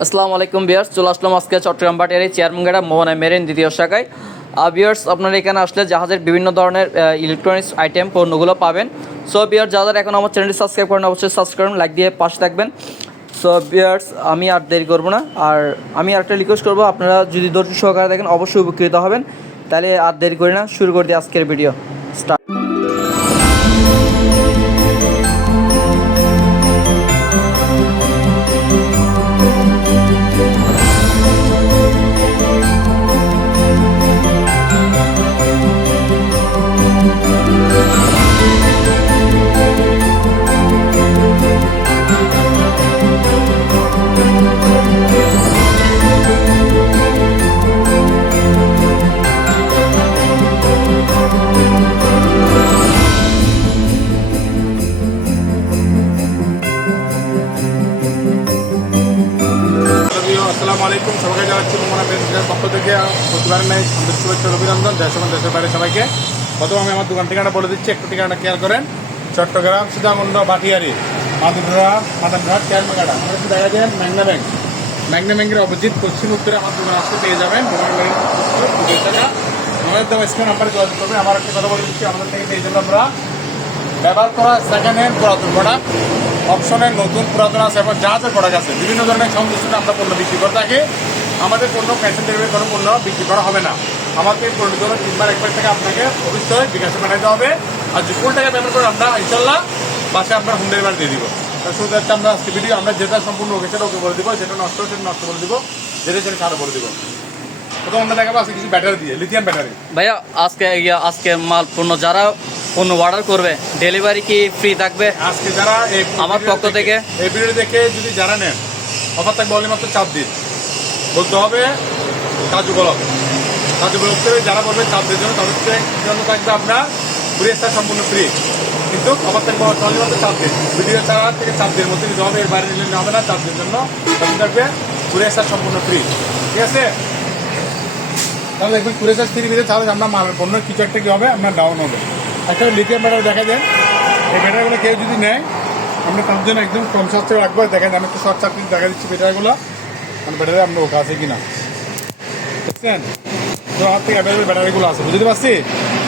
আসসালামু আলাইকুম ভিউয়ার্স, চলে আসলাম আজকে চট্টগ্রাম বাটিয়ারি চেয়ারম্যানঘাটা মোহনা মেরিন দ্বিতীয় শাখায়। ভিউয়ার্স, আপনারা এখানে আসলে জাহাজের বিভিন্ন ধরনের ইলেকট্রনিক্স আইটেম পণ্যগুলো পাবেন। সো ভিউয়ার্স, যারা এখন আমার চ্যানেলটি সাবস্ক্রাইব করেন অবশ্যই সাবস্ক্রাইব করুন, লাইক দিয়ে পাশে থাকবেন। সো ভিউয়ার্স, আমি আর দেরি করবো না, আর আমি আরেকটা রিকোয়েস্ট করবো, আপনারা যদি ধৈর্য সহকারে দেখেন অবশ্যই উপকৃত হবেন। তাহলে আর দেরি করি না, শুরু করে দিই আজকের ভিডিও স্টার্ট। আসসালামু আলাইকুম, সবাইকে জানাচ্ছি মোহনা মেরিনের পক্ষ থেকে প্রতিবারের ন্যায় আন্তরিক শুভেচ্ছা অভিনন্দন। দেশ এবং দেশের বাইরে সবাইকে প্রথম আমি আমার দোকান ঠিকানা বলে দিচ্ছি, একটু ঠিকানা খেয়াল করেন। চট্টগ্রাম সুধামুন্ড বাটিয়ারি মাদামঘাট চেয়ারম্যানঘাটা। আমার একটু দেখা যায় ম্যাগনা ব্যাংকের অপোজিট পশ্চিম উত্তরে আমার দোকান আসতে পেয়ে যাবেন। আমাদের তো স্ক্রিন নাম্বারে যোগাযোগ করবেন। আমার একটা কথা বলে দিচ্ছি, আমাদের থেকে পেয়ে যাবেন আমরা ব্যবহার করা সেকেন্ড হ্যান্ড পুরাতন প্রোডাক্ট, অপশনের নতুন পুরাতন আছে এবং জাহাজের প্রোডাক্ট আছে। বিভিন্ন ধরনের সংমিশ্রণে আমরা পণ্য বিক্রি করে থাকি। আমাদের পণ্য ক্যাশ অন ডেলিভারি কোনো পণ্য বিক্রি করা হবে না। আমাদের পণ্য ধরুন 3 বার 1 টাকা আপনাকে অবশ্যই বিকাশে পাঠাতে হবে। আর যে ফুল টাকা পেমেন্ট করে আমরা ইনশাল্লাহ বাসে আপনার হোম ডেলিভারি দিয়ে দিব। শুধু একটা আমরা আজকে ভিডিও আমরা যেটা সম্পূর্ণ ওকে সেটা ওকে বলে দিব, যেটা নষ্ট সেটা নষ্ট করে দিব, যেটা সেটা সারা বলে দিব। প্রথম আমরা দেখাবো আজকে কিছু ব্যাটারি দিয়ে, লিথিয়াম ব্যাটারি। ভাইয়া, আজকে মাল পণ্য যারা পণ্য অর্ডার করবে ডেলিভারি কি ফ্রি থাকবে? আজকে যারা আমার পক্ষ থেকে এই ভিডিও দেখে যদি যারা নেন, অফার থাকবে অনলি মাত্র 4 দিন। বলতে হবে কাজু বলক থেকে যারা বলবে 4 দিনের জন্য, তাদের জন্য থাকবে আপনার কুরিয়ার চার্জ সম্পূর্ণ ফ্রি। কিন্তু অফার থাকবে অনলি মাত্র 4 দিন। ভিডিও 4 থেকে 4 দিনের মধ্যে নিতে হবে, এর বাইরে নিলে হবে না। 4 দিনের জন্য তখন থাকবে কুরিয়ার চার্জ সম্পূর্ণ ফ্রি। ঠিক আছে? তাহলে দেখবেন কুরিয়ার চার্জ ফ্রি দিতে, তাহলে আপনার মালের পণ্য কিছু একটা কী হবে, আপনার ডাউন হবে। একটা লিথিয়াম ব্যাটারি দেখা দেন। এই ব্যাটারিগুলো কেউ যদি নেয়, আমরা তার জন্য একদম কম সস্তায় রাখবো। দেখেন, আমি একটু শর্ট সার্কিট দেখা দিচ্ছি ব্যাটারিগুলো, মানে ব্যাটারি আপনার ওঠা আছে কিনা, বুঝছেন? তো আমার থেকে অ্যাভেলেবল ব্যাটারিগুলো আছে, বুঝতে পারছি।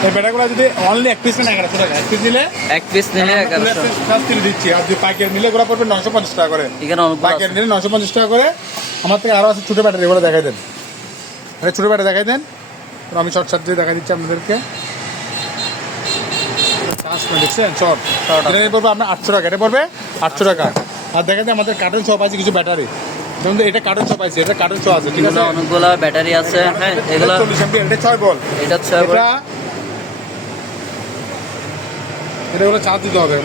এই ব্যাটারিগুলো যদি অনলি 1 পিস নেন 1100 টাকা, 1 পিস নিলে 1100 দিচ্ছি। আর যদি পাইকারি নিলে ওগুলো পড়বে 950 টাকা করে। পাইকারি নিলে 950 টাকা করে। আমার থেকে আরও আছে ছোটো ব্যাটারি, এগুলো দেখাই দেন। ছোটো ব্যাটারি দেখাই দেন। আমি শর্ট সার্কিট দেখা দিচ্ছি আপনাদেরকে। দেখছেন শর্ট পড়বে আপনার 800 টাকা, এটা পড়বে 800 টাকা। আর দেখা যায় আমাদের কার্টন শপ আছে কিছু ব্যাটারি, যেমন এটা কার্টন শপ আছে, এটা কার্টন শপ আছে, ঠিক আছে? অনেকগুলো ব্যাটারি আছে। হ্যাঁ, এগুলো 40 অ্যাম্পিয়ার, এটা 6 ভোল্ট, এটা 6 ভোল্ট। এটা হলো চার্জ দিতে হবে,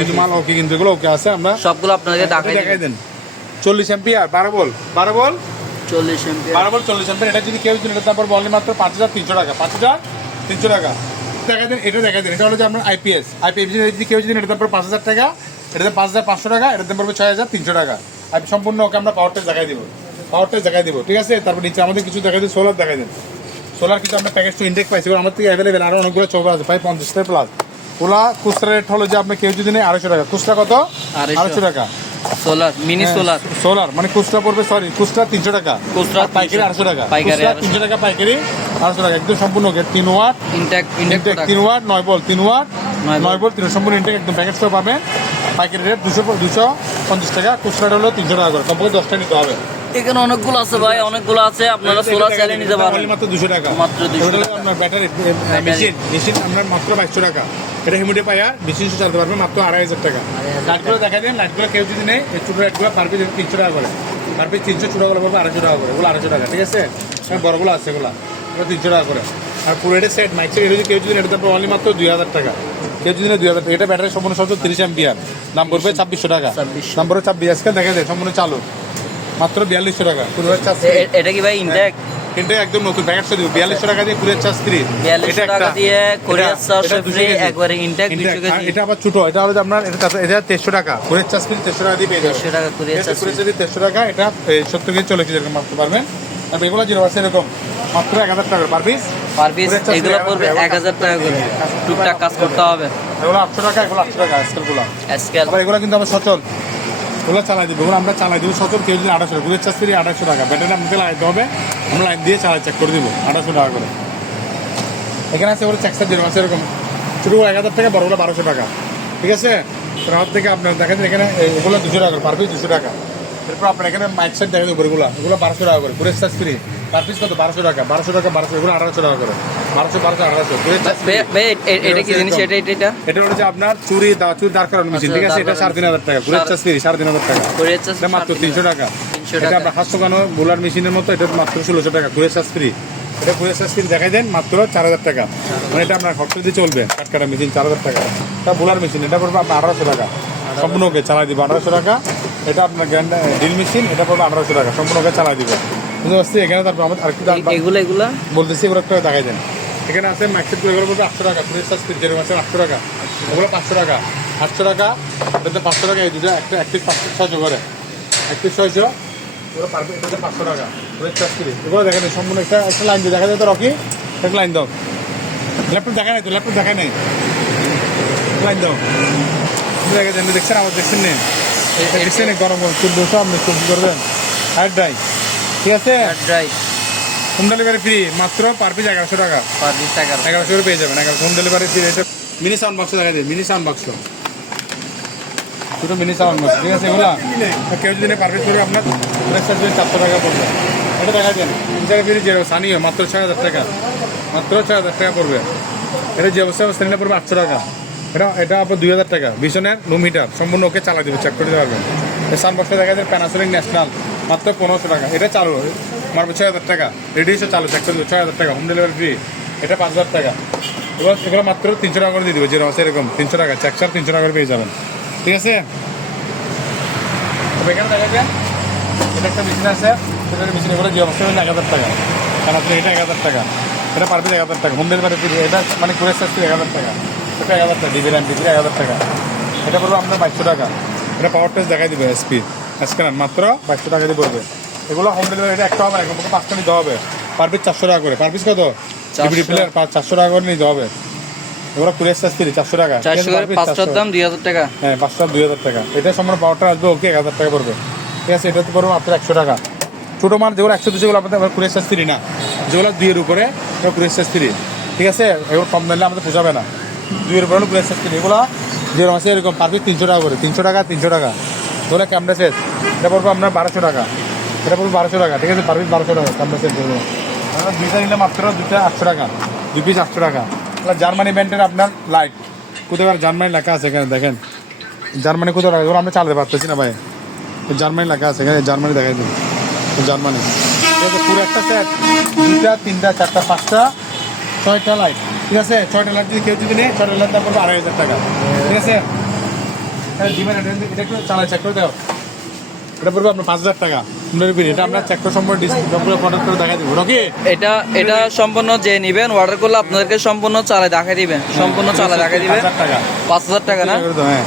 কিছু মাল ওকে, কিন্তু এগুলো ওকে আছে। আমরা সবগুলো আপনাদের দেখাই দেন। 40 অ্যাম্পিয়ার 12 ভোল্ট 40 অ্যাম্পিয়ার। এটা যদি কেউ এটার দাম পড়বে অনলি মাত্র 5300 টাকা, 5300 টাকা। দেখাই দেন, এটা দেখাই দেন। এটা হলো যে আপনার আইপিএস যদি কেউ যদি এটার দাম পড়বে 5000 টাকা, এটাতে 5500 টাকা, এটার দাম পড়বে 6300 টাকা। আর সম্পূর্ণ ওকে আমরা পাওয়ার টেস্ট দেখাই দিব, ঠিক আছে? তারপর নিচে আমাদের কিছু দেখাই দিন, সোলার দেখাই দেন। সোলার কিছু আমরা প্যাকেজ টু ইনটেক পাইছি, আমার থেকে অ্যাভেলেবেল আরও অনেকগুলো চৌকা আছে, প্রায় 50 প্লাস। ওলা খুচরা রেট হলো যে আপনি কেউ যদি নেই 250 টাকা, খুচরা কত? 250 টাকা। সোলার মিনি সোলার মানে খুচরা পড়বে, খুচরা 300 টাকা, খুচরা পাইকারি 800 টাকা, পাইকারি 300 টাকা, পাইকারি 800 টাকা। একদম সম্পূর্ণ 3 watt intake 3 watt 9 volt 3 watt 9 volt 3 সম্পূর্ণ ইনটেক একদম প্যাকেট সব পাবেন। পাইকারি রেট 250 টাকা, খুচরা হলো 300 টাকা করে। কমপক্ষে 10টা নিতে হবে। এখানে অনেকগুলো আছে ভাই, অনেকগুলো আছে। আপনারা সোলার চালিয়ে নিতে পারবেন মাত্র 200 টাকা, মাত্র 200 টাকা। আপনার ব্যাটারি মেশিন আমরা মাত্র 2200 টাকা। এটা হিমিডে পায়া মেশিন চালাতে পারবেন মাত্র 2500 টাকা। লাইটগুলো দেখা দেন, লাইটগুলো কেউ যদি নেই, এই ছোটো লাইটগুলো পার পিস 300 টাকা করে, পার পিস 300, ছোটোগুলো পড়বে 250 টাকা করে। এগুলো 250 টাকা, ঠিক আছে? বড়গুলো আছে, এগুলো 300 টাকা করে। আর পুরো এটা সেট মাইক সেট, এটা কেউ যদি এটা তারপর অনলি মাত্র 2000 টাকা, কেউ যদি 2000 টাকা। এটা ব্যাটারি সম্পূর্ণ 30 অ্যাম্পিয়ার, দাম পড়বে 2600 টাকা, দাম পড়বে 26। আজকাল দেখা যায় সম্পূর্ণ চালু মাত্র 4200 টাকা। এটা কি ভাই ইনটেক? ইনটেক একদম নতুন প্যাকেট সহ দিব, 4200 টাকা দিয়ে কুরিয়ার চার্জ ফ্রি। 4200 টাকা দিয়ে কুরিয়ার চার্জ ফ্রি, একবারে ইনটেক 200 কেজি। এটা আবার ছোট, এটা হলো আপনার এটা 2300 টাকা কুরিয়ার চার্জ ফ্রি, 2300 টাকা দিয়ে পেয়ে যাবেন। 2300 টাকা কুরিয়ার চার্জ, 2300 টাকা। এটা 70 কেজি 40 কেজি এরকম মাপতে পারবেন। আর এগুলো যেরকম আছে এরকম মাত্র 1000 টাকা পার পিস। এগুলো পড়বে 1000 টাকা করে, টুকটাক কাজ করতে হবে। এগুলো 800 টাকা, এগুলো 800 টাকা স্কেলগুলো। স্কেল আবার এগুলো কিন্তু আমার সচল, ওগুলো চালাই দিব, ওগুলো আমরা চালাই দিব সচল কেউ যদি 800 ঘুরের চার্জ ফ্রি 800 টাকা, ব্যাটারি আপনাকে লাগাইতে হবে, আমরা লাইন দিয়ে চালাই চেক করে দিব 800 টাকা করে। এখানে আছে ওগুলো চেকসার দিন আছে এরকম, ছোটোগুলো 1000 টাকা, বড়গুলো 1200 টাকা, ঠিক আছে। রাত থেকে আপনার দেখেন এখানে এগুলো 200 টাকা করে, পার পিস 200 টাকা। এরপর আপনার এখানে মাইক সেট দেখেন উপরেগুলো, এগুলো 1200 টাকা করে, ঘুরের চার্জ ফ্রি, পার পিস কত 1200 টাকা, 1200 টাকা 1200, এগুলো 1800 টাকা করে, 1200 1800 ঘুরের চার্জ ফ্রি। এটা কি জিনিস? এটা এটা হচ্ছে আপনার চুরি দাঁড় করানো মেশিন, ঠিক আছে। এটা 3500 টাকা, ঘুরের চার্জ ফ্রি 3500 টাকা, ঘুরের চার্জ এটা মাত্র 300 টাকা। এটা আপনার হাত শোকানো বোলার মেশিনের মতো, এটা মাত্র 1600 টাকা, ঘুরের চার্জ ফ্রি। এটা ঘুরের চার্জ ফ্রি দেখাই দেন মাত্র 4000 টাকা, মানে এটা আপনার খরচ দিয়ে চলবে। কাটকাটা মেশিন 4000 টাকা, এটা বোলার মেশিন, এটা পড়বে আপনার 1800 টাকা, সম্পূর্ণ ওকে চালাই দিব 1800 টাকা। এটা আপনার গ্র্যান্ড ড্রিল মেশিন, এটা পড়বে 1800 টাকা, সম্পূর্ণ ওকে চালাই দিব, বুঝতে পারছি। এখানে তারপর আমাদের আরেকটু এগুলা বলতেছি, এগুলো একটা দেখাই দেন। এখানে আছে ম্যাক্সেট, এগুলো পড়বে 800 টাকা, ঘুরের চার্জ ফ্রি, যেরকম আছে 800 টাকা, ওগুলো 500 টাকা, 800 টাকা, এটাতে 500 টাকা, এই দুটো একটা 600 করে, 600 ওগুলো পারবে, এটাতে 500 টাকা, ঘুরের চার্জ ফ্রি। এগুলো দেখেন সম্পূর্ণ একটা লাইন দিয়ে দেখা যায় তো, রকি একটা লাইন দাও, ল্যাপটপ দেখা নাই তো, ল্যাপটপ দেখা নেই, লাইন দাও দেখা যায়, দেখছেন আমার দেখছেন নেই, দেখছেন গরম গরম 1400 আপনি কমতি করবেন, হার্ড ড্রাই, ঠিক আছে। ড্রাই হোম ডেলিভারি ফ্রি, মাত্র পার পিস 1100 টাকা, পার পিস 1100 করে পেয়ে যাবেন, 1100 হোম ডেলিভারি ফ্রি। এটা মিনি সাউন্ড বক্স দেখা যায়, মিনি সাউন্ড বক্স, দুটো মিনি সাউন্ড বক্স, ঠিক আছে। এগুলো কেউ যদি পার পিস করে আপনার 400 টাকা পড়বে। এটা দেখা দেন ইনসাইড ফ্রি, যে স্থানীয় মাত্র 6000 টাকা, মাত্র 6000 টাকা পড়বে। এটা যে অবস্থা নিলে পড়বে 800 টাকা। এটা আপনার 2000 টাকা, ভীষণের রুম হিটার, সম্পূর্ণ ওকে চালা দেবে, চেক করে দিতে পারবেন। এই সাউন্ড বক্সটা দেখা যায় প্যানাসোনিক ন্যাশনাল, মাত্র 1500 টাকা। এটা চালু মারবে 6000 টাকা, রেডিওসও চালু, চেক করে দেবে 6000 টাকা, হোম ডেলিভারি ফ্রি। এটা 5000 টাকা। এগুলো মাত্র 300 টাকা করে দিয়ে দেবে, যেরকম আছে এরকম 300 টাকা, চেকসার 300 টাকা করে পেয়ে যাবেন, ঠিক আছে। এখানে দেখা যায় এটা একটা মেশিন আছে, সেটার মেশিন, এগুলো যে অবস্থা 1000 টাকা, প্যানাসোনিক এটা 1000 টাকা, এটা পার পিস 1000 টাকা, হোম ডেলিভারি ফ্রি। এটা মানে কুরিয়ার চার্জ 1000 টাকা, এটা 1000 টাকা, ডিবি র্যাম ডিবি 1000 টাকা। এটা পড়বে আপনার 2200 টাকা। এটা পাওয়ার টেস্ট দেখাই দিবে, এসপি স্ক্যানার, মাত্র 2200 টাকা দিয়ে পড়বে। এগুলো হোম ডেলিভারি, এটা একটা হবে না, এগুলো 5টা নিতে হবে, পার পিস 400 টাকা করে, পার পিস কত ডিভিডি প্লেয়ার 400 টাকা করে নিতে হবে। এগুলো কুরিয়ার চার্জ ফ্রি 400 টাকা, 400 করে, 5টার দাম 2000 টাকা, হ্যাঁ 5টা 2000 টাকা। এটা সম্পূর্ণ পাওয়ারটা আসবে ওকে 1000 টাকা পড়বে, ঠিক আছে। এটাতে পড়বে মাত্র 100 টাকা। ছোটো মাল যেগুলো 100 যেগুলো আপনাদের কুরিয়ার চার্জ ফ্রি না, যেগুলো 2 এর উপরে কুরিয়ার চার্জ ফ্রি, ঠিক আছে। এগুলো কম দামে আমাদের পোষাবে না, 2 এর উপরে কুরিয়ার চার্জ ফ্রি। এগুলো যেরকম আছে এরকম পার পিস 300 টাকা করে, 300 টাকা 300 টাকা। ধরে ক্যামেরা সেট, এটা পড়বে আপনার 1200 টাকা, এটা পড়বে 1200 টাকা, ঠিক আছে, পার পিস 1200 টাকা ক্যামেরা সেট পড়বে। আপনার দুইটা নিলে মাত্র দুইটা 800 টাকা, 2 পিস 800 টাকা। জার্মানি ব্র্যান্ডের আপনার লাইট, কোথায় জার্মানি লেখা আছে এখানে দেখেন, জার্মানি কোথাও রাখা, ওরা আমরা চালাতে পারতেছি না ভাই, জার্মানি লেখা আছে এখানে, জার্মানি দেখাই দিন, জার্মানি, ঠিক আছে। পুরো একটা সেট 2টা 3টা 4টা 5টা 6টা লাইট, ঠিক আছে। 6টা লাইট যদি কেউ যদি নেই, 6টা লাইট দাম পড়বে 2500 টাকা, ঠিক আছে। এটা একটু চালাই চেক করে দাও, এটা পড়বে আপনার 5000 টাকা। এটা আমরা চেক করে সম্পূর্ণ প্রোডাক্ট করে দেখাই দেবো, রকি। এটা সম্পূর্ণ যে নিবেন অর্ডার করলে আপনাদেরকে সম্পূর্ণ চালে দেখাই দিবেন, সম্পূর্ণ চালে দেখাই দিবেন 5000 টাকা, 5000 টাকা না, হ্যাঁ।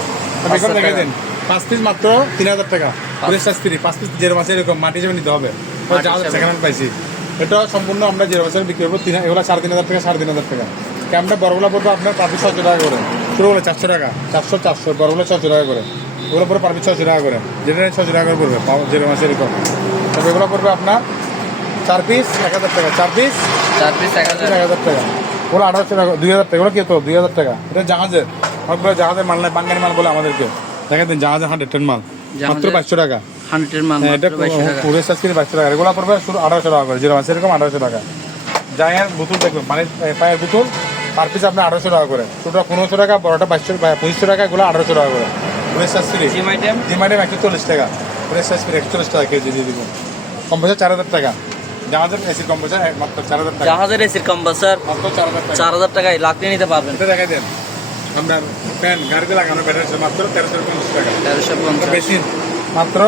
দেখাই দেন 5 পিস মাত্র 3000 টাকা, 5 পিস যেরকম আছে এরকম মাটি জমে নিতে হবে, সেকেন্ড হ্যান্ড পাইছি। এটা সম্পূর্ণ আমরা যেরকম আছে বিক্রি করবো, এগুলো 3500 টাকা, 3500 টাকা। ক্যামটা বড়গুলো পড়বে আপনার পার পিস 600 টাকা করে, ছোটোগুলো 400 টাকা, 400 বড়গুলো 600 টাকা করে, ওগুলো পড়বে পার পিস 600 টাকা করে, যেটা 600 টাকা করে পড়বে যেরকম আছে এরকম। তবে এগুলো পড়বে আপনার 4 পিস 1000 টাকা, 4 পিস 1000 টাকা, ওগুলো 1800 টাকা, 2000 টাকা, ওগুলো কি তো 2000 টাকা। এটা জাহাজের, অনেকগুলো জাহাজের মাল নাই, বাঙ্গালি মাল বলে আমাদেরকে, দেখেন দিন জাহাজের 100 মাল, মাত্র 2200 টাকা। 100 মাল এটা পুরো সাইজ কিনে 2200 টাকা, এগুলো পড়বে শুধু 1800 টাকা করে, যেরকম আছে এরকম 1800 টাকা। জায়ের বোতল দেখবেন, মানে পায়ের বোতল পার পিস আপনার 1800 টাকা করে, ছোটোটা 1500 টাকা, বড়টা 2500 টাকা, এগুলো 1800 টাকা করে। পুরো সাইজ ফ্রি, জিম আইটেম 140 টাকা, পুরো সাইজ ফ্রি 140 টাকা কেজি দিয়ে দিব। কম্প্রেসার 4000 টাকা, জাহাজের এসি কম্প্রেসার মাত্র 4000 টাকা, জাহাজের এসির কম্প্রেসার মাত্র 4000 টাকা, 4000 টাকায় লাগতে নিতে পারবেন। এটা দেখাই দেন আপনার ফ্যান গাড়িতে লাগানো ব্যাটারি মাত্র 1350 টাকা, 1350, বেশি মাত্র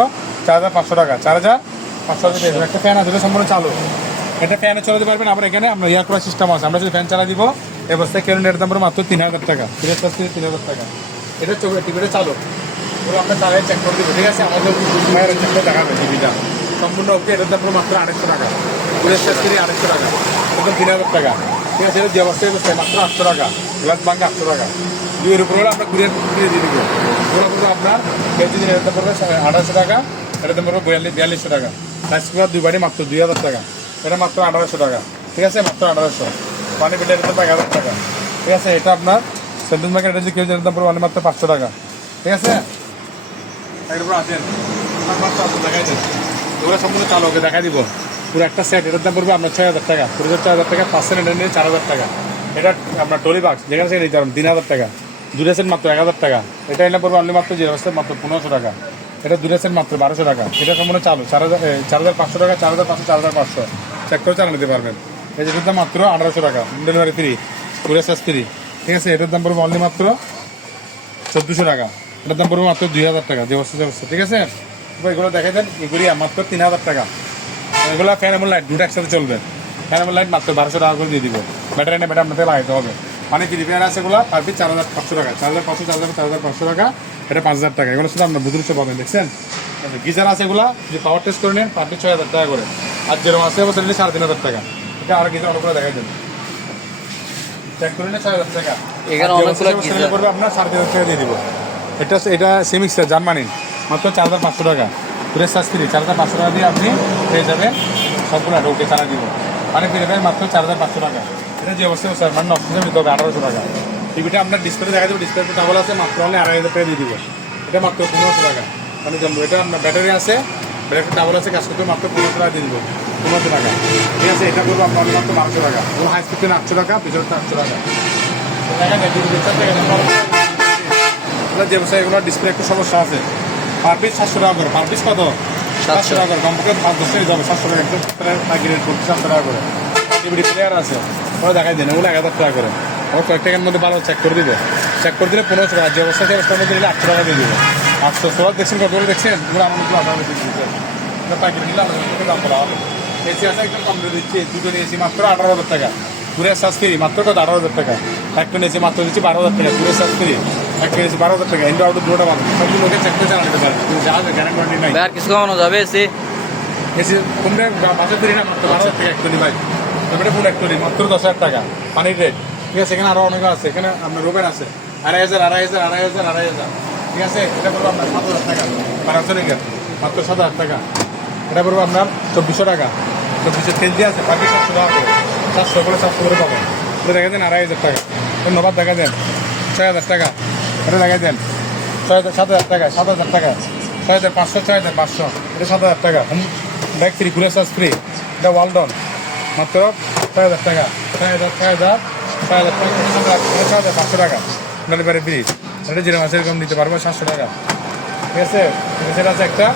4500 টাকা, 4500 একটা ফ্যান আছে, সম্পূর্ণ চালু। এটা ফ্যানে চলাতে পারবেন। আবার এখানে আমরা এয়ার কুলার সিস্টেম আছে, আমরা যদি ফ্যান চালাই দিব এই অবস্থায় কেরেন্টের দাম মাত্র 3000 টাকা, 3000 টাকা। এটা টিভিটা চালু, পুরো আপনার চালাই চেক করে দিব, ঠিক আছে। আমাদের বাইরে চেক করে দেখাবে টিভিটা সম্পূর্ণ ওকে। এটার দাম মাত্র 250 টাকা, পুরো শেষ করে 250 টাকা, একদম 3000 টাকা, ঠিক আছে। এটা যে অবস্থায় মাত্র 800 টাকা, গ্লাস ভাঙা 800 টাকা। 2 এর উপরে হলে আমরা কুরিয়ার দিয়ে দিব। এগুলো কিন্তু আপনার কেজি দিন এটাতে পড়বে 1800 টাকা, এটাতে পড়বে 4200 টাকা। রাইস কুকার 2 বাটি মাত্র 2000 টাকা, এটা মাত্র 1800 টাকা, ঠিক আছে, মাত্র 1800। পানি ফিল্টার এটাতে 1000 টাকা, ঠিক আছে। এটা আপনার সেন্ট্রাল মার্কেট এটা যে কেজি এটাতে পড়বে মাত্র 500 টাকা, ঠিক আছে। এরপর আসেন দেখাই দেন, এগুলো সম্পূর্ণ চালু ওকে দেখাই দিব। পুরো একটা সেট এটার দাম পড়বে আপনার 6000 টাকা, পুরো 4000 টাকা, 5 এটা নিয়ে 4000 টাকা। এটা আপনার টলি বাক্স যেখানে সেখানে নিতে পারবেন 3000 টাকা। দুটো সেট মাত্র 1000 টাকা, এটা এনে পড়বে আপনি মাত্র যে অবস্থা মাত্র 1500 টাকা। এটা দুটো সেট মাত্র 1200 টাকা। এটা সম্পূর্ণ চালু 4500 টাকা, 4500, 4500 চেক করে চালিয়ে নিতে পারবেন। এই যেটার দাম মাত্র 1800 টাকা, ডেলিভারি ফ্রি, পুরো চার্জ ফ্রি, ঠিক আছে। এটার দাম পড়বে অনলি মাত্র 1400 টাকা, এটার দাম পড়বে মাত্র 2000 টাকা যে অবস্থা, ঠিক আছে। এগুলো দেখাই দেন, এগুলি মাত্র 3000 টাকা। এগুলো ফ্যান এবং লাইট দুটো একসাথে চলবে। ফ্যান এবং লাইট মাত্র 1200 টাকা করে দিয়ে দিব। ব্যাটারি না ব্যাটারি আপনাদের লাগাইতে হবে। মানে প্রিপেয়ার আছে এগুলো পার পিস 4500 টাকা, 4500, 4500 টাকা, এটা 5000 টাকা। এগুলো শুধু আপনার বুধুর সব পাবেন, দেখছেন। গিজার আছে এগুলো যে পাওয়ার টেস্ট করে নেন পার পিস 6000 টাকা করে। আর যেরকম আছে সেটা 3500 টাকা। এটা আর গিজার অনেকগুলো দেখাই দেন, চেক করে নিন 6000 টাকা। এখানে অনেকগুলো গিজার করবে আপনার 3500 টাকা দিয়ে দিব। এটা সেমিক্সার জার্মানি মাত্র 4500 টাকা, পুরো চার্জ ফ্রি। 4500 টাকা দিয়ে আপনি পেয়ে যাবেন সবগুলো ওকে চালা দিব। মানে পেয়ে যাবেন মাত্র 4500 টাকা। এটা যে অবস্থা স্যার মানে অফিসে নিতে হবে 1800 টাকা। টিভিটা আপনার ডিসপ্লে দেখা দেবো, ডিসপ্লে ডাবল আছে মাত্র অনলি 2500 টাকা দিয়ে দিব। এটা মাত্র 1500 টাকা। মানে জন্য এটা আপনার ব্যাটারি আছে, ব্যাটারি ডাবল আছে, কাজ করতে মাত্র 1500 টাকা দিয়ে দিব, 1500 টাকা, ঠিক আছে। এটা করবো আপনার মাত্র 1200 টাকা, এবং হাই স্পিড 800 টাকা, পিছনে 800 টাকা। দেখা যায় যে বছর এগুলো ডিসপ্লে একটু সমস্যা আছে, পার পিস 700 টাকা করে। পার পিস কত? 700 টাকা করে। কমপক্ষে 5-10 টাকা যাবে, 700 টাকা একদম পাইকারি রেট করতে 700 টাকা করে। টিভিডি প্লেয়ার আছে, ওরা দেখাই দেন, এগুলো 1000 টাকা করে। আবার কয়েক টাকার মধ্যে ভালো চেক করে দিবে, চেক করে দিলে 1500 টাকা। যে অবস্থা আছে অবস্থার মধ্যে দিলে 800 টাকা দিয়ে দিবে। 800 সবার দেখছেন কতগুলো দেখছেন, এগুলো আমার মধ্যে আলাদা দিয়ে দিচ্ছে। পাইকারি নিলে আমাদের থেকে দাম বলা হবে। এসি আছে একদম কম দিয়ে দিচ্ছি, দুটো নিয়েছি মাত্র 18,000 টাকা, পুরো চার্জ ফ্রি, মাত্র কত 18,000 টাকা। একটা নিয়েছি মাত্র দিচ্ছি 12,000 টাকা, পুরো চার্জ ফ্রি। একটা নিয়েছি 12,000 টাকা, ইন্ডো আউটডোর দুটো বাদ সবগুলো লোকে চেক করে চালাতে পারে, যা গ্যারান্টি নাই। আর কিছু কমানো যাবে এসে? এসি তোমরা বাজার দিই না মাত্র 12,000 টাকা একটা ভাই, তারপরে পুরো একটা মাত্র 10,000 টাকা পানির রেট, ঠিক আছে। এখানে আরো অনেক আছে, এখানে আপনার রোবেন আছে 2,500, 2,500, 2,500, 2,500, ঠিক আছে। এটা পড়বে আপনার 7,000 টাকা, 12,000 মাত্র 7,000 টাকা। এটা পড়বে আপনার 2,400 টাকা, 2,400 কেজি আছে, বাকি 700 টাকা করে, 400 করে 400 করে পাবেন। এটা দেখা দেন 2,500 টাকা, নবাব দেখা দেন 6,000 টাকা, এটা দেখা দেন 7,000 টাকা, 7,000 টাকা, 6,500, 6,500, এটা 7,000 টাকা। ব্যাগ ফ্রি, ঘুরে চার্জ ফ্রি। এটা ওয়ালডন মাত্র 6,000 টাকা, 6,000 টাকা, 6,500 টাকা, ডেলিভারি ফ্রি। এটা যেরকম আছে এরকম নিতে পারবো 700 টাকা, ঠিক আছে। সেটা আছে একটা,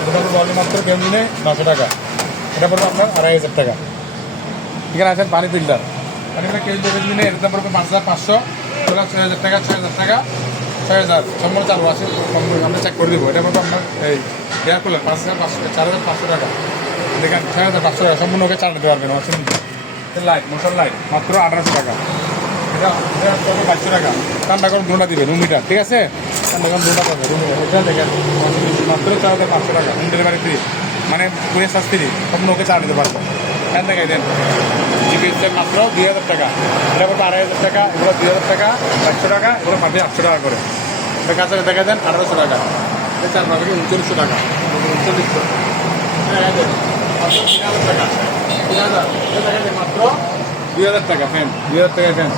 এটা পড়বে মাত্র কেউ নিলে 900 টাকা, এটা পড়বে আপনার 2,500 টাকা। এখানে আছেন পানি ফিল্টার, পানি ফিল্টার কেউ দেবেন নিলে এর দাম পড়বে 5,500, 6,000 টাকা, 6,000 টাকা, 6,000 সম্পূর্ণ চালু আছে, আমরা চেক করে দেবো। এটা পড়বে আপনার এই এয়ার কুলার 5,500, 4,500 টাকা, দেখেন 6,500 টাকা সম্পূর্ণ ওকে চালাতে পারবেন। লাইট, মোটর লাইট মাত্র 1,800 টাকা, এটা 2,200 টাকা। ঠান্ডা করে দুটা দিবে রুম হিটার, ঠিক আছে, ঠান্ডা করে দুটা পাবে রুম হিটার। এটা দেখেন মাত্র 4,500 টাকা, হোম ডেলিভারি ফ্রি, মানে পুরো চার্জ ফ্রি, সম্পূর্ণ ওকে চালাতে পারবে। ফ্যান দেখাই দেন জিপিএসের মাত্র 2,000 টাকা, এটা পড়বে 2,500 টাকা, এগুলো 2,000 টাকা, 100 টাকা, এগুলো পাবে 800 টাকা করে। এটা কাছে দেখা দেন 1,800 টাকা, এটা 4 পাবে 3900 টাকা, 3900 হ্যাঁ দেন মাত্র 3,000 টাকা, 3,000 এটা দেখা দেন মাত্র 2,000 টাকা। ফ্যান 2,000 টাকা ফ্যান,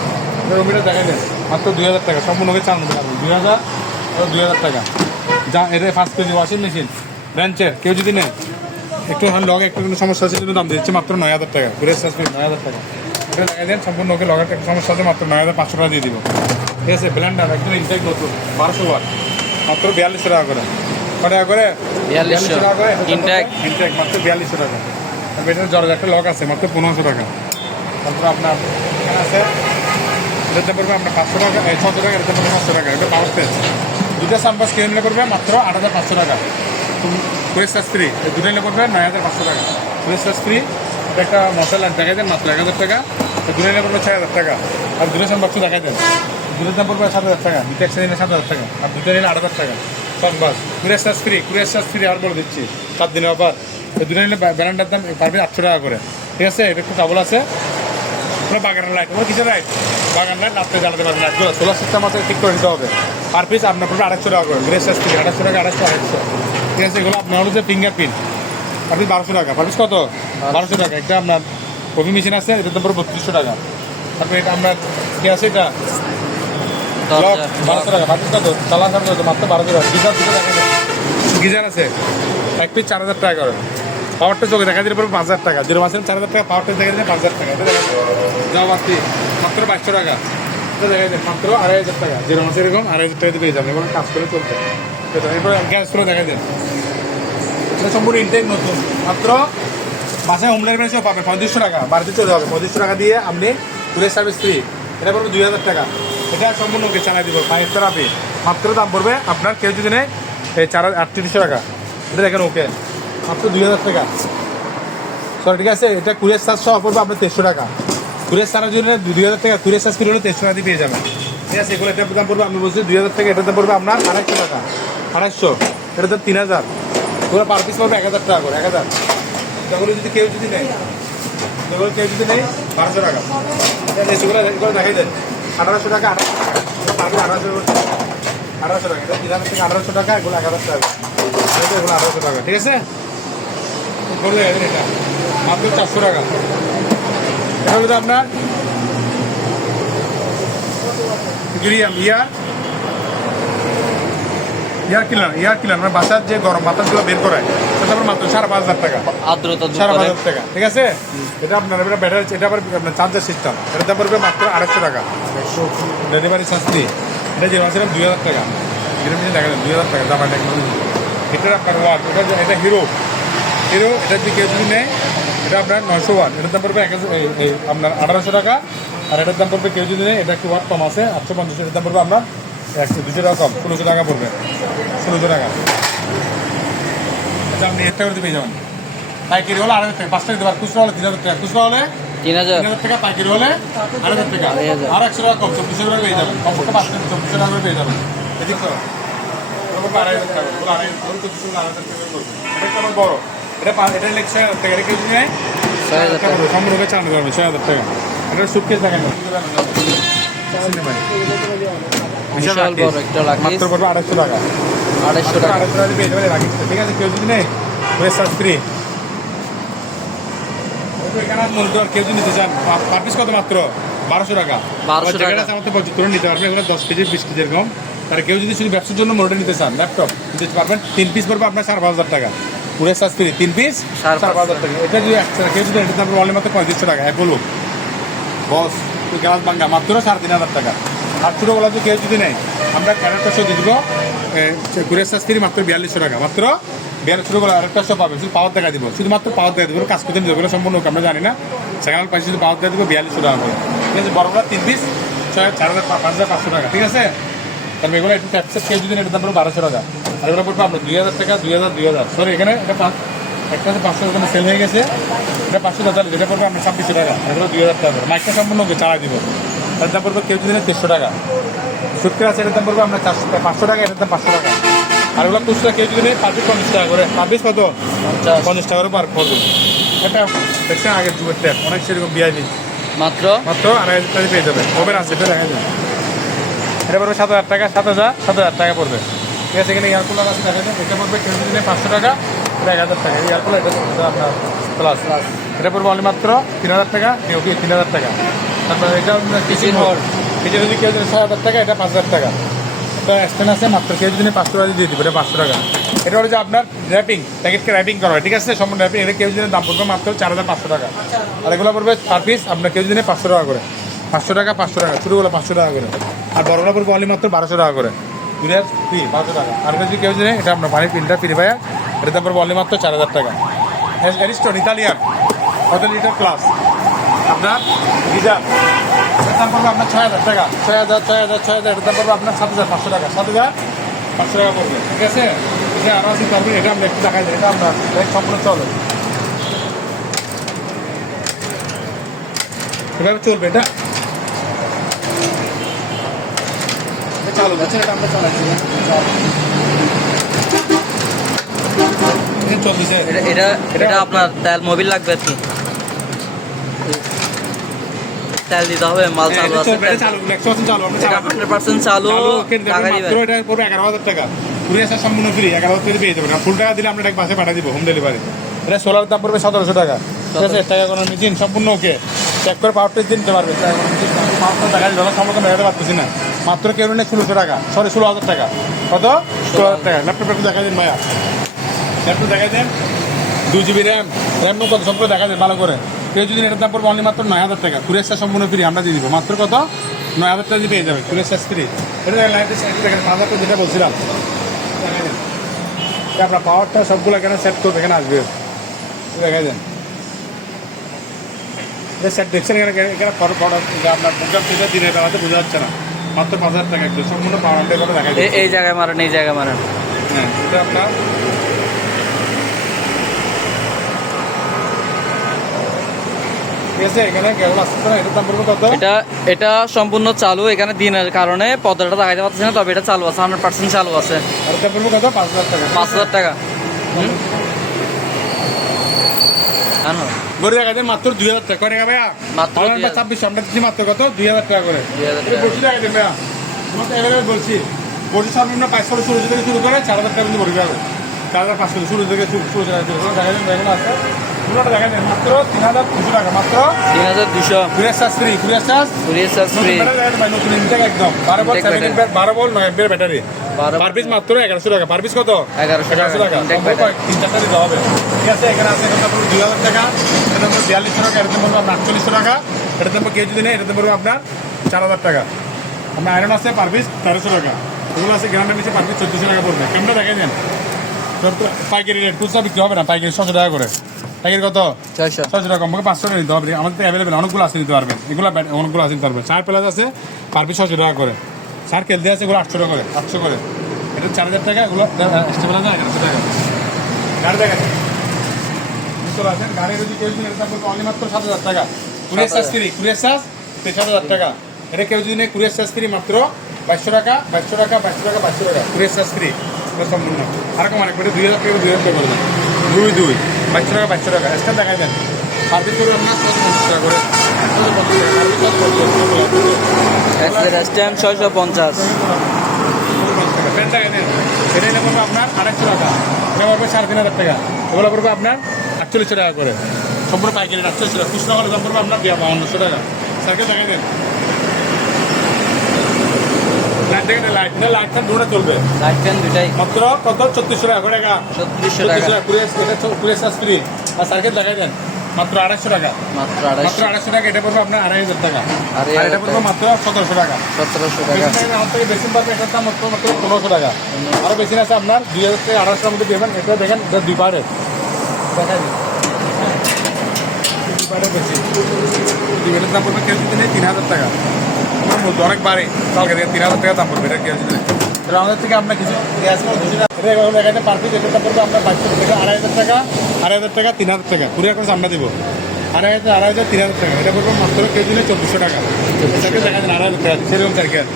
রুমিটা দেখা দেন মাত্র 2,000 টাকা, সম্পূর্ণকে চালাতে পারবেন 2,000 ও 2,000 টাকা। যা এটা 5 কেজি ওয়াশিং মেশিন ব্র্যান্চের, কেউ যদি নেন একটু লগে একটু কোনো সমস্যা আছে কিন্তু দাম দিচ্ছে মাত্র 9,000 টাকা, ঘুরে চার্জ 9,000 টাকা। এটা দেখা দেন সম্পূর্ণ ওকে লগের একটা সমস্যা আছে মাত্র 9,500 টাকা দিয়ে দিব, ঠিক আছে। ব্লেন্ডার একদম ইনটেক নতুন 1200 ওয়াট মাত্র 4200 টাকা করে, টাকা করে 4200 টাকা করে ইনটেক মাত্র 4200 টাকা। এটার জলের একটা লক আছে মাত্র 1500 টাকা। তারপর আপনার এখানে আছে এটাতে পড়বে আপনার 500 টাকা, 600 টাকা, এটাতে পড়বে 500 টাকা। এটা পাওয়ার স্পেস দুটো সাম্পাস কিনে নিলে পড়বে মাত্র 8,500 টাকা, পুরো চার্জ ফ্রি। এই দুটো নিলে পড়বে 9,500 টাকা, পুরো চার্জ ফ্রি। এটা একটা মশলা দেখাই দেন মাত্র 1,000 টাকা, দুটো নিলে পড়বে 6,000 টাকা। আর দুটো সাম্পাস দেখাই দেন, দুটোর দাম পড়বে 7,000 টাকা, দুটো একসাথে নিলে 7,000 টাকা, আর দুটো নিলে 8,000 টাকা। সাম্পাস পুরো চার্জ ফ্রি, পুরো চার্জ ফ্রি আর বলে দিচ্ছি 7 দিনের অফার। এই দুটো নিলে ব্যালেন্ডার দাম পারবে 800 টাকা করে, ঠিক আছে। এটা একটু ডাবল আছে, আপনার বাগানের লাইট আমার কিসের লাইট বাগান লাইট রাত্রে জ্বালাতে পারবেন লাইটগুলো সোলার সিস্টেম আছে ঠিক করে দিতে হবে পার পিস আপনার পড়বে 250 টাকা করে গ্রেস এস থেকে 250 টাকা 250 ঠিক আছে এগুলো আপনার হলো যে ফিঙ্গারপ্রিন্ট পার পিস 1200 টাকা পার পিস কত 1200 টাকা একটা আপনার কফি মেশিন আছে এটার দাম পড়বে 3200 টাকা তারপরে এটা আপনার কি আছে এটা লক 1200 টাকা পার পিস কত চালা খাবে কত মাত্র 1200 টাকা গিজার আছে এক পিস 4000 টাকা করে পাওয়ারটা চোখে দেখা দিলে পড়বে 5000 টাকা 0 মাসের 4000 টাকা পাওয়ারটা দেখা দিলে 5000 টাকা এটা দেখা যাও বাড়তি মাত্র 2200 টাকা এটা দেখা যায় মাত্র 2500 টাকা 0 মাসের এরকম 2500 টাকা দিয়ে পেয়ে যাবেন এবং কাজ করে চলতে এরপরে গ্যাসগুলো দেখা দেন এটা সম্পূর্ণ ইনটেক নতুন মাত্র বাসায় হোম ডেলিভারি সব পাবেন 3500 টাকা বাড়িতে চলে যাবে 3500 টাকা দিয়ে আপনি কুরিয়ার সার্ভিস ফ্রি এটা পড়বে 2000 টাকা এটা সম্পূর্ণ ওকে চালাই দিব ফাইভ থেরাপি মাত্র দাম পড়বে আপনার কেউ যদি নেয় এই 4800 টাকা এটা দেখেন ওকে মাত্র 2000 টাকা সরি ঠিক আছে এটা কুরিয়ার চার্জ সহ পড়বে আপনার 2300 টাকা কুরিয়ার চার্জের জন্য 2000 টাকা কুরিয়ার চার্জ ফ্রি হলে 2300 টাকা দিয়ে পেয়ে যাবেন ঠিক আছে এগুলো এটার দাম পড়বে আপনি বলছি 2000 টাকা এটার দাম পড়বে আপনার 250 টাকা 250 এটার দাম 3000 এগুলো পার পিস পড়বে 1000 টাকা করে 1000 এগুলো যদি কেউ যদি নেয় এগুলো কেউ যদি নেয় 1200 টাকা এগুলো দেখাই দেন 1800 টাকা 1800 টাকা এটা 3000 থেকে 1800 টাকা এগুলো 1000 টাকা এগুলো 1800 টাকা ঠিক আছে বললে এটা মাত্র 400 টাকা এটা হলো আপনার গ্রিয়াম ইয়ার কিলার মানে বাসার যে গরম বাতাসগুলো বের করায় সেটা আবার মাত্র 5500 টাকা আর্দ্রতা 5500 টাকা ঠিক আছে এটা আপনার এটা ব্যাটারি এটা আবার আপনার চার্জার সিস্টেম এটার দাম পড়বে মাত্র 250 টাকা ডেলিভারি চার্জ দিয়ে এটা যে মাসের 2000 টাকা দেখা যায় 2000 টাকা দাম টেকনোলজি এটা আপনার ওয়াট এটা হিরো এটা যদি কেউ যদি নেয় এটা আপনার 900 ওয়াট এটার দাম পড়বে আপনার 1800 টাকা আর এটার দাম পড়বে কেউ যদি নেয় এটা একটু ওয়াট কম আছে 850 এটার দাম পড়বে আপনার 200 টাকা কম 1600 টাকা পড়বে 1600 টাকা আচ্ছা আপনি একটা করে পেয়ে যাবেন পাইকারি হলে 2000 টাকা 5 টাকা দিতে পারেন খুচরা হলে 3000 টাকা খুচরা হলে 3000 টাকা পাইকারি হলে 2000 টাকা আর 100 টাকা কম 2400 টাকা পেয়ে যাবেন কমপক্ষে 5 টাকা 2400 টাকা করে পেয়ে যাবেন এদিক তো এটা কেমন বড় এটা লেখছে টাকা রেখে দিয়ে 6000 টাকা সম্পূর্ণ চালানো যাবে 6000 টাকা এটা সুটকেস দেখেন বিশাল বড় একটা লাকিস মাত্র পড়বে 250 টাকা 250 টাকা 250 টাকা পেয়ে যাবেন লাকিস ঠিক আছে কেউ যদি নেই ওয়েস্ট চার্জ ফ্রি এখানে মূলত কেউ যদি নিতে চান পার পিস কত মাত্র 1200 টাকা 1200 টাকা আমাদের পর্যন্ত তুলে নিতে পারবেন এগুলো 10 কেজি 20 কেজি এরকম আর কেউ যদি শুধু ব্যবসার জন্য মোটর নিতে চান ল্যাপটপ নিতে পারবেন 3 পিস পড়বে আপনার 5500 টাকা পুরো চার্জ ফ্রি 3 পিস 5500 টাকা এটা যদি কেউ যদি এটার দাম অনলি মাত্র 3500 টাকা এক বলুন বস গ্লাস ভাঙ্গা মাত্র 3500 টাকা আর ছোটোবেলা যদি কেউ যদি নেয় আমরা ক্যারেক্টার শো দিয়ে দিব কুরিয়ার চার্জ ফ্রি মাত্র 4200 টাকা মাত্র 4200 ছোটোবেলা আরেকটা শো পাবে শুধু পাওয়ার দেখা দিব শুধুমাত্র পাওয়ার দেখা দিব কাজ করতে নিতে হবে সম্পূর্ণ আমরা জানি না সেখানে পাইছি শুধু পাওয়ার দেখা দিব 4200 টাকা করে ঠিক আছে বড়রা 3 পিস 4500 টাকা ঠিক আছে তাহলে এগুলো একটু ট্যাক্সের কেউ যদি এটার দাম পড়বে 1200 টাকা আর এগুলো পড়বে আপনার 2000 টাকা 2000 সরি এখানে এটা একটা 500 টাকা সেল হয়ে গেছে এটা 500 টাকা যেটা পড়বে আপনার 2600 টাকা এগুলো 2000 টাকা করে মাইকটা সম্পূর্ণ চালাই দিব এটার দাম পড়বে কেউ যদি 300 টাকা সত্যি আছে এটার দাম পড়বে আপনার 500 টাকা এটার দাম 500 টাকা আর ওগুলো খুচরা কেউ যদি নেই পার পিস 50 টাকা করে পার পিস কত 50 টাকা করে পার ফটো এটা দেখছেন আগের যুগের ট্যাপ অনেক সেরকম বিআইপি মাত্র 2500 টাকা পেয়ে যাবে ওভেন আছে এটা দেখা যাবে এটা পড়বে 7000 টাকা 7000 টাকা পড়বে ঠিক আছে এখানে এয়ার কুলার আছে দেখা যায় এটা পড়বে কেউ যদি নেই 500 টাকা এটা 1000 টাকা এয়ার কুলার এটা আপনার প্লাস এটা পড়বে অনলি মাত্র 3000 টাকা ওকে 3000 টাকা তারপর এটা কিচেন হল এটা যদি কেউ যদি 6000 টাকা এটা 5000 টাকা এটা স্ট্যান্ড আছে মাত্র কেউ যদি 500 টাকা দিয়ে দিবে এটা 500 টাকা এটা হলো যে আপনার র্যাপিং প্যাকেটকে র্যাপিং করা হয় ঠিক আছে সম্পূর্ণ র্যাপিং এটা কেউ যদি দাম পড়বে মাত্র 4500 টাকা আর এগুলো পড়বে পার পিস আপনার কেউ যদি 500 টাকা করে 500 টাকা ছোটোগুলো 500 টাকা করে আর বড়গুলো পড়বে অনলি মাত্র 1200 টাকা করে দুধের ফ্রি 500 টাকা আর যদি কেউ যদি এটা আপনার পানির ফিল্টার ফ্রি পায় এটা দাম পড়বে অনলি মাত্র 4000 টাকা অ্যারিস্টন ইতালিয়ান কত লিটার প্লাস আপনার গিজার এটার দাম পড়বে আপনার 6000 টাকা 6000 এটার দাম পড়বে আপনার 7500 টাকা 7500 টাকা পড়বে ঠিক আছে এটা আরও আছে তারপরে এটা আমরা একটু দেখাই দিই এটা আপনার সম্পূর্ণ চলে এভাবে চলবে এটা চালু আছে এটা আমরা চালাচ্ছি চলতেছে এটা আপনার তেল মোবিল লাগবে আর কি তেল দিতে হবে, মাল চালু আছে, এটা চালু 100% চালু, আমরা চালাবো। 100% চালু, টাকা দিবেন। মাত্র এটা পড়বে 11,000 টাকা। কুরিয়ার চার্জ সম্পূর্ণ ফ্রি, 11,000 টাকা পেয়ে যাবেন। আর ফুল টাকা দিলে আমরা এটা বাসে পাঠিয়ে দিব, হোম ডেলিভারি। এটা সোলার দাম পড়বে 1700 টাকা, ঠিক আছে? টাকা কোনো মেশিন সম্পূর্ণ ওকে, চেক করে পাওয়ার টেস্ট দিতে পারবে। টাকা কোনো মেশিন পাওয়ার টাকা দিলে সম্পূর্ণ মেলাতে পারতেছি না, মাত্র কেউ নিলে 1600 টাকা, সরি 16,000 টাকা। কত? 16,000 টাকা। ল্যাপটপ একটু দেখা দিন ভাইয়া, ল্যাপটপ দেখা দেন। 2 GB র্যাম, র্যাম কত সম্পূর্ণ দেখা দেন ভালো করে। কেউ যদি এটার দাম পড়বে অনলি মাত্র 9,000 টাকা। কুরিয়ার চার্জ সম্পূর্ণ ফ্রি, আমরা দিয়ে দিব। মাত্র কত? 9,000 টাকা দিয়ে পেয়ে যাবে, কুরিয়ার চার্জ ফ্রি। এটা দেখেন লাইট দেখেন 5,000 টাকা যেটা বলছিলাম। আপনার পাওয়ারটা সবগুলো এখানে সেট করবে, এখানে আসবে, দেখা দেন। সেট দেখছেন এখানে এখানে আপনার প্রোগ্রাম সেটা দিনের বেলাতে বোঝা যাচ্ছে না, মাত্র 5,000 টাকা একটু সম্পূর্ণ পাওয়ার আনতে কথা দেখা যায়। এই জায়গায় মারেন, এই জায়গায় মারেন। হ্যাঁ, এটা আপনার ঠিক আছে। এখানে কেবল আসছে না, এটার দাম পড়বে কত? এটা সম্পূর্ণ চালু, এখানে দিনের কারণে পর্দাটা দেখাতে পারতেছি না, তবে এটা চালু আছে, 100% চালু আছে। আর দাম পড়বে কত? 5,000 টাকা। 5,000 টাকা। আনো গড়ে দেখা যায় মাত্র 2,000 টাকা করে ভাইয়া, মাত্র 2600 আমরা দিচ্ছি মাত্র কত? 2,000 টাকা করে। 2,000 টাকা। বলছি দেখা দেন ভাইয়া, আমরা তো এভাবে বলছি, বলছি সর্বনিম্ন 500 শুরু থেকে শুরু করে 4,000 টাকা কিন্তু ভরে যাবে। 4,500 শুরু থেকে শুরু দেখা যায় দেখা আছে পুরোটা দেখা যায় মাত্র 3,200 টাকা, মাত্র 3,200। Courier charge free, courier charge courier charge free. নতুন ইনটেক একদম 12 volt 12 volt 9 ampere battery. Per piece মাত্র 1,100 টাকা। পার পিস কত? 1100 টাকা। Intact battery. 3-4টা দিতে হবে, ঠিক আছে? এখানে আছে এটা পুরো 2,000 টাকা, এটা পুরো 4200 টাকা, এটাতে পড়বে আপনার 4800 টাকা, এটাতে পড়বে কেউ যদি নেই এটাতে পড়বে আপনার 4,000 টাকা। আপনার আয়রন আছে পার পিস 1300 টাকা, এগুলো আছে গ্রামের নিচে পার পিস 1400 টাকা পড়বে। কেমনটা দেখে নেন, পাইকারি রেট, খুচরা বিক্রি হবে না, পাইকারি 600 টাকা করে। পাইকারি কত? 600 টাকা। আমাকে 500 টাকা নিতে হবে, আমাদের তো অ্যাভেলেবেল অনেকগুলো আছে নিতে পারবেন, এগুলো অনেকগুলো আছে নিতে পারবেন। 4 প্লাস আছে পার পিস 600 টাকা করে, 4 কেলতে আছে এগুলো 800 টাকা করে, 800 করে। এটা 4,000 টাকা, এগুলো স্টেবল আছে 1,100 টাকা। গাড়ি দেখেন বুঝতে পারছেন, গাড়ি যদি কেউ যদি এটা করবে অনলি মাত্র 7,000 টাকা। Courier charge free, courier charge 7,000 টাকা। এটা কেউ যদি নেই কুরিয়ার চার্জ ফ্রি মাত্র 2,200 টাকা, 2,200 টাকা, 2,200 টাকা, 2,200 টাকা কুরিয়ার চার্জ ফ্রি সম্পূর্ণ। আরকম অনেক বেটে 2,000 টাকা 2,000 টাকা করে দেন, 2,200 2,200 টাকা 2,200 টাকা এক্সট্রা দেখাই দেন। সার্ভিস করে আপনার 650 টাকা করে, স্ট্যান্ড 650। ফ্যান টাকা নেন, এটা নিলে পড়বে আপনার 2,500 টাকা, এটা পড়বে 3,500 টাকা, এগুলো পড়বে আপনার 4800 টাকা করে সম্পূর্ণ পাইকারি 4800 টাকা। খুচরা হলে দাম পড়বে আপনার 5,200 টাকা। সাইকেল দেখাই দেন, লাইট দেখেন, লাইট না লাইট ফ্যান দুটো চলবে, লাইট ফ্যান দুটাই মাত্র কত? 3,400 টাকা করে। 3,400 টাকা। Courier charge free. আর সাইকেল দেখাই দেন মাত্র 2,500 টাকা, মাত্র মাত্র 250। 2,500 টাকা। এটা পড়বে আপনার 2,500 টাকা, আর এটা পড়বে মাত্র 1,700 টাকা। 1,700 টাকা। আমার থেকে বেশি পাবে, এটার দাম মাত্র 1,500 টাকা। আরো বেশি আছে আপনার 2,000 থেকে 2,800 মধ্যে দেবেন। এটা দেখেন, এটা 2 পার্টের দেখাই দিন, 2 পার্টের বেশি। এটার দাম পড়বে কেউ যদি নেই 3,000 টাকা। আমার মধ্যে অনেক বাড়ে, কালকে থেকে 3,000 টাকা দাম পড়বে এটা কেউ যদি নেই। তাহলে আমাদের থেকে আপনার কিছু এখানে পার পিস এটার দাম পড়বে আপনার 2,200 টাকা, 2,500 টাকা, 2,500 টাকা, 3,000 টাকা। কুরিয়ার খরচ আমরা দেবো 2,500, 3,000 টাকা। এটা পড়বে মাত্র কেউ দিলে 2,400 টাকা। সাইকেল দেখা যান 2,500 টাকা, সেরকম সাইকেল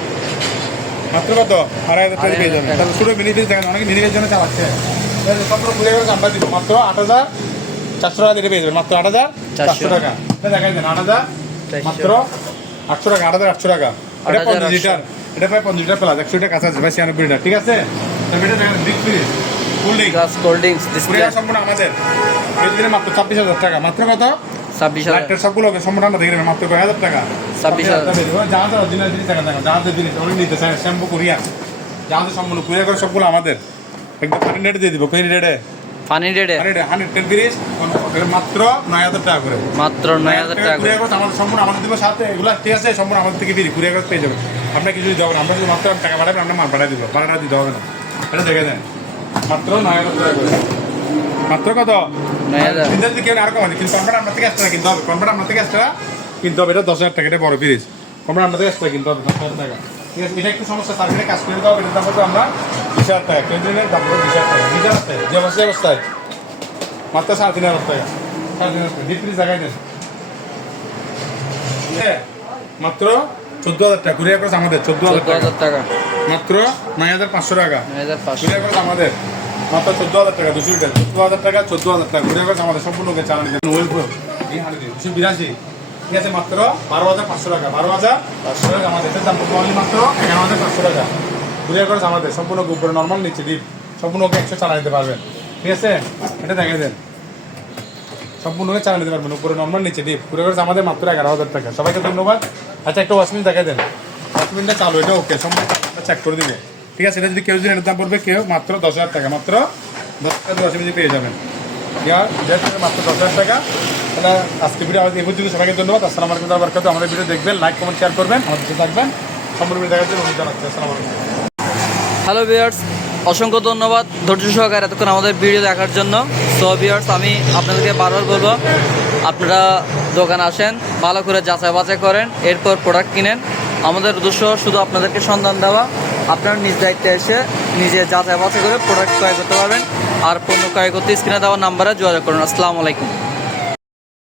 মাত্র কত? 2,500 টাকা পেয়ে যাবেন। তাহলে শুধু মিনিট দেখেন, অনেকে মিনিটের জন্য চালাচ্ছে। সম্পূর্ণ কুরিয়ার খরচ আমরা দিব মাত্র 8,400 টাকা দিতে পেয়ে যাবেন, মাত্র 8,400 টাকা। এটা দেখাই দেন 8,000 মাত্র 800 টাকা, 8,800 টাকা। এটা 50 লিটার, এটা প্রায় 50 লিটার প্লাস 100 লিটার কাছে আছে, ভাই 96 লিটার, ঠিক আছে? এটা দেখেন big fridge cold drinks, cold drinks display courier সম্পূর্ণ আমাদের এই দিনে মাত্র 26,000 টাকা। মাত্র কত? 26,000। লাইটের সবগুলো সম্পূর্ণ আমরা দেখে নেবেন মাত্র 5,000 টাকা। 26,000 জাহাজের অরিজিনাল জিনিস দেখা যায়, জাহাজের জিনিস অনেক নিতে চায়, শ্যাম্পু কুরিয়ার, জাহাজের সম্পূর্ণ কুরিয়ার করে সবগুলো আমাদের একদম ফানি রেটে দিয়ে দিব। কোন রেটে? ফানি রেটে 110 মাত্র 9,000 টাকা করে, মাত্র 9,000 টাকা করে। কুরিয়ার খরচ আমাদের সম্পূর্ণ আমাদের দিব সাথে, এগুলো ঠিক আছে? সম্পূর্ণ আমাদের থেকে ফ্রি কুরিয়ার খরচ পেয়ে যাবেন। আপনার কিছু দিতে হবে না, আমরা শুধু মাত্র টাকা পাঠাবেন, আমরা মাল পাঠিয়ে দিব, ভাড়াটা দিতে হবে না। এটা দেখে দেন মাত্র 9,000 টাকা করে। মাত্র কত? 9,000। কিন্তু যদি কেউ আর কমানি, কিন্তু কনভার্ট আপনার থেকে এক্সট্রা কিনতে হবে, কনভার্ট আপনার থেকে এক্সট্রা কিনতে হবে। এটা 10,000 টাকা, এটা বড় ফ্রিজ, কনভার্ট আপনার থেকে এক্সট্রা কিনতে হবে 10,000 টাকা, ঠিক আছে? এটা একটু সমস্যা, সার্ভিসে কাজ করে দিতে হবে। এটার দাম পড়বে আমরা 20,000 টাকা, কেন্দ্রের দাম পড়বে 20,000 টাকা। নিজের আছে যে অবস্থায় মাত্র 3,500 টাকা, 3,500 টাকা। ডিপ ফ্রিজ লাগাই দেন মাত্র 14,000 টাকা। কুরিয়ার খরচ আমাদের 14,000 টাকা, মাত্র 9,500 টাকা। 9,500। কুরিয়ার খরচ আমাদের মাত্র 14,000 টাকা, 200 লিটার 14,000 টাকা, 14,000 টাকা কুরিয়ার খরচ আমাদের সম্পূর্ণ চালানি দেন। 282 ঠিক আছে, মাত্র 12,500 টাকা। 12,500 টাকা আমাদের, এটার দাম পড়বে only মাত্র 11,500 টাকা। কুরিয়ার খরচ আমাদের, সম্পূর্ণ উপরে নর্মাল, নিচে ডিপ, সম্পূর্ণ ওকে 100 চালা নিতে পারবেন। ঠিক আছে, এটা দেখে দেন, সম্পূর্ণ ওকে চালা নিতে পারবেন, উপরে নর্মাল, নিচে ডিপ। কুরিয়ার খরচ আমাদের মাত্র 11,000 টাকা। সবাইকে ধন্যবাদ। আচ্ছা, একটা ওয়াশমিন দেখে দেন, ওয়াশমিনটা চালু, এটা ওকে, সম্পূর্ণ চেক করে দিবে। ঠিক আছে, এটা যদি কেউ যদি এটার দাম পড়বে কেউ মাত্র 10,000 টাকা, মাত্র 10,000 ওয়াশমিন পেয়ে যাবেন। মাত্র 10,000 টাকা। তাহলে আজকে ভিডিও আমাদের এই পর্যন্ত। সবাইকে ধন্যবাদ। আসসালামু আলাইকুম ওয়া বারাকাতুহু। আমাদের ভিডিও দেখবেন, লাইক কমেন্ট শেয়ার করবেন, আমাদের সাথে থাকবেন। সম্পূর্ণ ভিডিও দেখার জন্য অনুরোধ জানাচ্ছি। আসসালামু আলাইকুম। হ্যালো ভিউয়ার্স, অসংখ্য ধন্যবাদ ধৈর্য সহকারে এতক্ষণ আমাদের ভিডিও দেখার জন্য। সো ভিউয়ার্স, আমি আপনাদেরকে বারবার বলবো, আপনারা দোকানে আসেন, ভালো করে যাচাই বাছাই করেন, এরপর প্রোডাক্ট কিনেন। আমাদের উদ্দেশ্য শুধু আপনাদেরকে সন্ধান দেওয়া। আপনারা নিজ দায়িত্বে এসে নিজে যাচাই বাছাই করে প্রোডাক্ট ক্রয় করতে পারবেন। আর পণ্য ক্রয় করতে স্ক্রিনে দেওয়া নাম্বারে যোগাযোগ করুন। আসসালামু আলাইকুম।